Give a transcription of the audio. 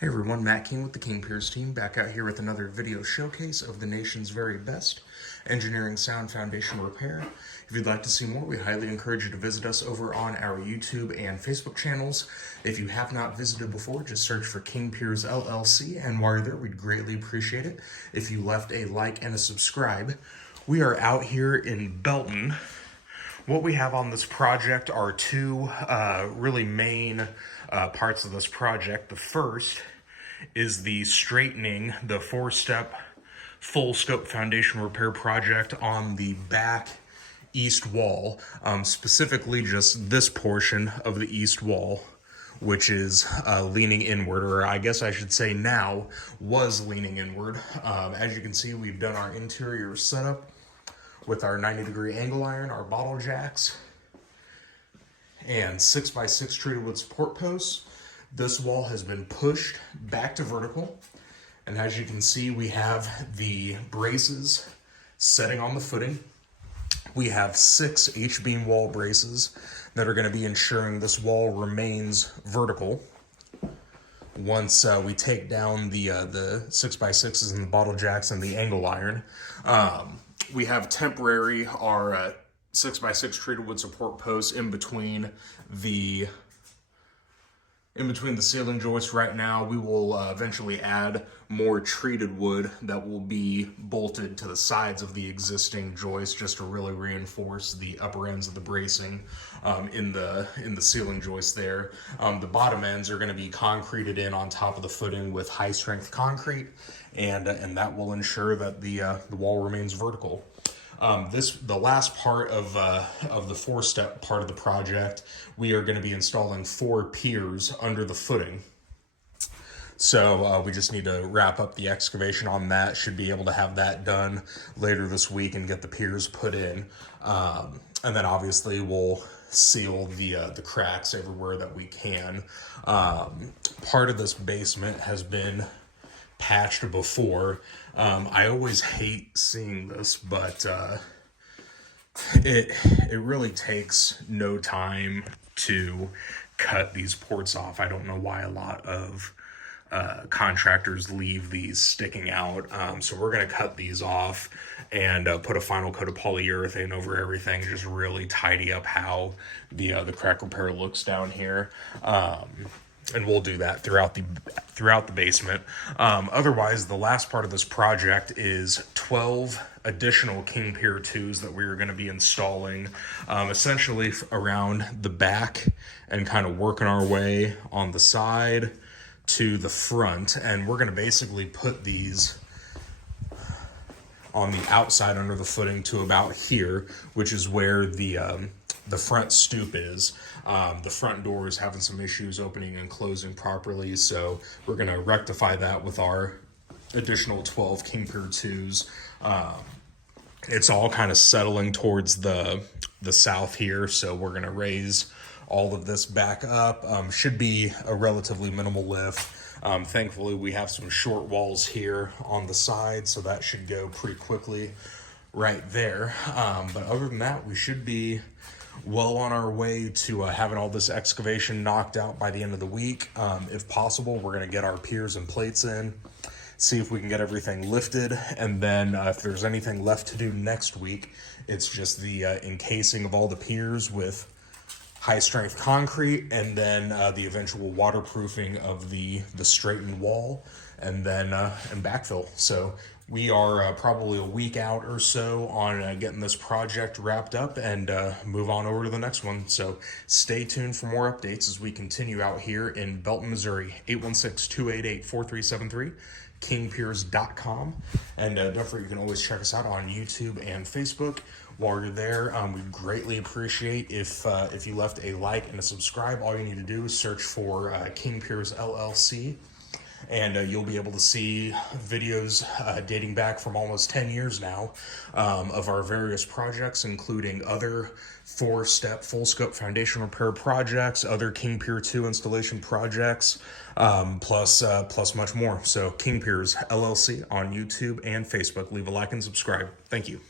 Hey everyone, Matt King with the King Piers team, back out here with another video showcase of the nation's very best engineering sound foundation repair. If you'd like to see more, we highly encourage you to visit us over on our YouTube and Facebook channels. If you have not visited before, just search for King Piers LLC, and while you're there, we'd greatly appreciate it if you left a like and a subscribe. We are out here in Belton. What we have on this project are two really main parts of this project. The first is the straightening, the four-step full scope foundation repair project on the back east wall, specifically just this portion of the east wall, which is leaning inward, or I guess I should say now was leaning inward. As you can see, we've done our interior setup with our 90-degree angle iron, our bottle jacks, and 6x6 treated wood support posts. This wall has been pushed back to vertical, and as you can see, we have the braces setting on the footing. We have 6 H-beam wall braces that are going to be ensuring this wall remains vertical once we take down the 6x6s and the bottle jacks and the angle iron. We have temporary, our 6x6 treated wood support posts in between the ceiling joists right now. We will eventually add more treated wood that will be bolted to the sides of the existing joist just to really reinforce the upper ends of the bracing in the ceiling joist there. The bottom ends are going to be concreted in on top of the footing with high strength concrete, and that will ensure that the wall remains vertical. The last part of the four-step part of the project, we are going to be installing 4 piers under the footing. So we just need to wrap up the excavation on that. Should be able to have that done later this week and get the piers put in. And then obviously we'll seal the cracks everywhere that we can. Part of this basement has been patched before. I always hate seeing this, but it really takes no time to cut these ports off. I don't know why a lot of contractors leave these sticking out. So we're going to cut these off and put a final coat of polyurethane over everything, just really tidy up how the crack repair looks down here. And we'll do that throughout the basement. Otherwise, the last part of this project is 12 additional King Pier IIs that we're going to be installing, essentially around the back and kind of working our way on the side to the front. And we're going to basically put these on the outside under the footing to about here, which is where the front stoop is. The front door is having some issues opening and closing properly, so we're going to rectify that with our additional 12 King Pier IIs. It's all kind of settling towards the south here, so we're going to raise all of this back up. Should be a relatively minimal lift. Thankfully, we have some short walls here on the side, so that should go pretty quickly right there. But other than that, we should be well on our way to having all this excavation knocked out by the end of the week. If possible, we're going to get our piers and plates in, see if we can get everything lifted, and then if there's anything left to do next week, it's just the encasing of all the piers with high strength concrete, and then the eventual waterproofing of the straightened wall, and then and backfill. So we are probably a week out or so on getting this project wrapped up and move on over to the next one. So stay tuned for more updates as we continue out here in Belton, Missouri. 816-288-4373, kingpiers.com. And don't forget, you can always check us out on YouTube and Facebook. While you're there, we'd greatly appreciate if you left a like and a subscribe. All you need to do is search for King Piers LLC, and you'll be able to see videos dating back from almost 10 years now of our various projects, including other 4-step full scope foundation repair projects, other King Pier II installation projects, plus much more. So King Piers LLC on YouTube and Facebook. Leave a like and subscribe. Thank you.